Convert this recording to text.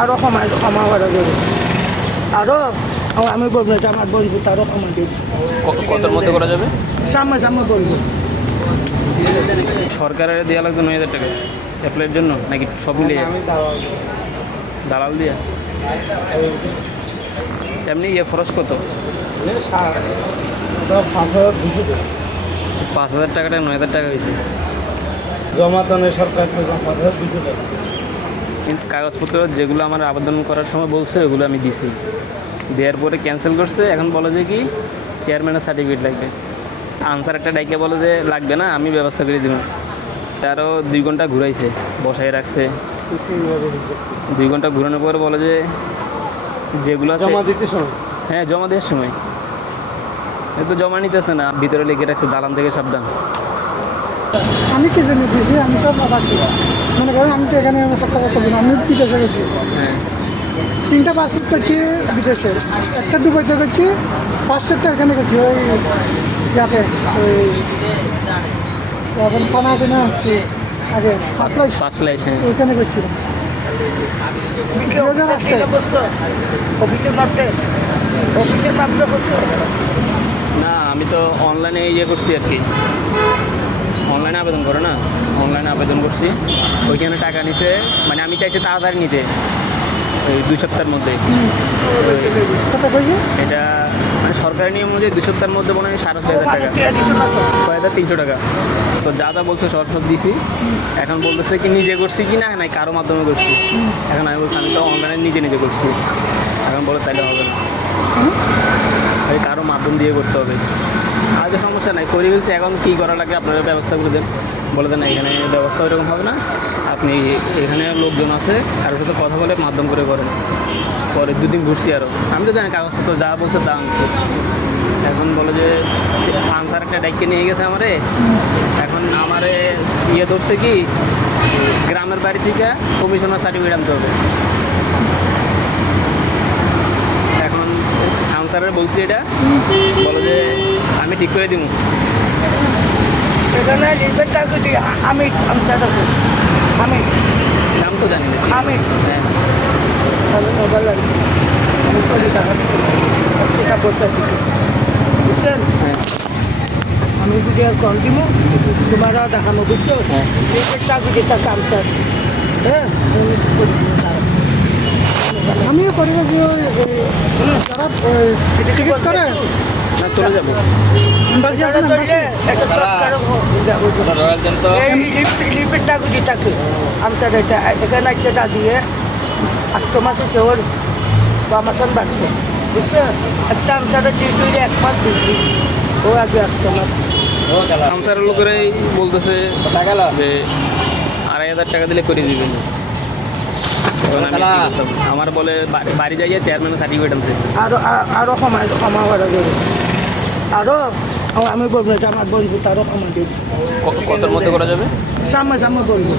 আরও ক্ষমা করা যাবে। আরও আমি বলবো যে আমার বলবো তারও ক্ষমা দিই। কতর মধ্যে করা যাবে? সামনে বলবো। সরকারের দেওয়া লাগবে 9,000 টাকা অ্যাপ্লাইয়ের জন্য, নাকি সব মিলিয়ে দালাল দিয়ে? এমনি খরচ কত? 5,000 টাকাটা 9,000 টাকা হয়েছে। জমা তো নেই সরকার 5,200 টাকা। কিন্তু কাগজপত্র যেগুলো আমার আবেদন করার সময় বলছে ওগুলো আমি দিছি, দেওয়ার পরে ক্যান্সেল করছে। এখন বলে যে কি চেয়ারম্যানের সার্টিফিকেট লাগবে। আনসার একটা ডাইকে বলে যে লাগবে না, আমি ব্যবস্থা করে দেব। তারও 2 ঘন্টা ঘুরাইছে, বসাই রাখছে। 2 ঘন্টা ঘুরানোর পরে বলে যে যেগুলো আছে জমা দিতে সময়, হ্যাঁ জমা দেওয়ার সময় তো জমা নিতেছে না, ভিতরে লিখে রাখছে দালান থেকে সাবধান। আমি কি জানি দিয়েছি, আমি তো পাচ্ছি মনে করেন আমি তো এখানে হত্যা করতে পারি, আমি বিদেশে গেছি। হ্যাঁ 3টা পাসপোর্ট করছি বিদেশে, একটা দুবাইতে করছি, 5টা এখানে করছি ওই যাতে ওই থানা আছে না কি আগে 5 লাইশ। হ্যাঁ ওইখানে করছিলাম 2008 অফিসের মাপটা করছো? না, আমি তো অনলাইনে ইয়ে করছি আর কি, অনলাইনে আবেদন করে না, অনলাইনে আবেদন করছি। ওইখানে টাকা নিছে, মানে আমি চাইছি তাড়াতাড়ি নিতে, ওই 2 সপ্তাহের মধ্যে। কথা কইছি এটা মানে সরকারি নিয়ম অনুযায়ী 2 সপ্তাহের মধ্যে মনে হয় 6,500 টাকা, 6,300 টাকা। তো যা যা বলছে সব দিছি। এখন বলতেছে কি নিজে করছি কি না, নাই কারো মাধ্যমে করছি। এখন আমি বলছি আমি তো অনলাইনে নিজে করছি। এখন বলে তাইলে হবে না, ওই কারো মাধ্যম দিয়ে করতে হবে। আর তো সমস্যা নাই, করে ফেলছি। এখন কী করা লাগে আপনারা ব্যবস্থা করে দেন, বলে দেন এখানে ব্যবস্থা ওইরকম হবে না, আপনি এখানে লোকজন আছে কারোর সাথে কথা বলে মাধ্যম করে করেন। পরে 2 দিন ঘুরছি আরও, আমি তো জানি কাগজপত্র যা বলছে তা আনছে। এখন বলে যে আনসার একটা ডাইকে নিয়ে গেছে আমারে। এখন আমারে ইয়ে ধরছে কি গ্রামের বাড়ি থেকে কমিশনার সার্টিফিকেট আনতে হবে। এখন আনসারের বলছি এটা, বলো যে আমি ঠিক করে দিব। এখানে লিখবেটা যদি আমি আনসার আছে, আমি নাম তো জানি না। আমি হ্যাঁ তাহলে মোবাইল লাগবে, আমি সবই টাকা এটা বসে দিচ্ছি, বুঝছেন? হ্যাঁ আমি যদি আর কল দিব তোমারা দেখানো, বুঝছো? হ্যাঁ। লিখবেটা যদি টাকা আনসার, হ্যাঁ আমিও করি যে যারা টিকিট করে না চলে যাবো। এম্বাসি আছে না, লিপিটটা যদি থাকে আনসার এটা এখানে সেটা দিয়ে 8 মাস হচ্ছে ওর 2 মাস বাড়ছে, বুঝছো? একটা আনসারের ডিউটি 1 মাস ডিউটি, ও আগে 8 মাস। আনসারের লোকেরাই বলতেছে যে 2,500 টাকা দিলে করে দিবেন। এখন আমি কি করতাম? আমার বলে বাড়ি যাইয়া চেয়ারম্যানের সার্টিফিকেট আনতে। আরও ক্ষমা করা যাবে। আরও আমি বলবো যে আমার বলবো তারও ক্ষমা দিই। কতর মধ্যে করা যাবে? সামনে বলবো।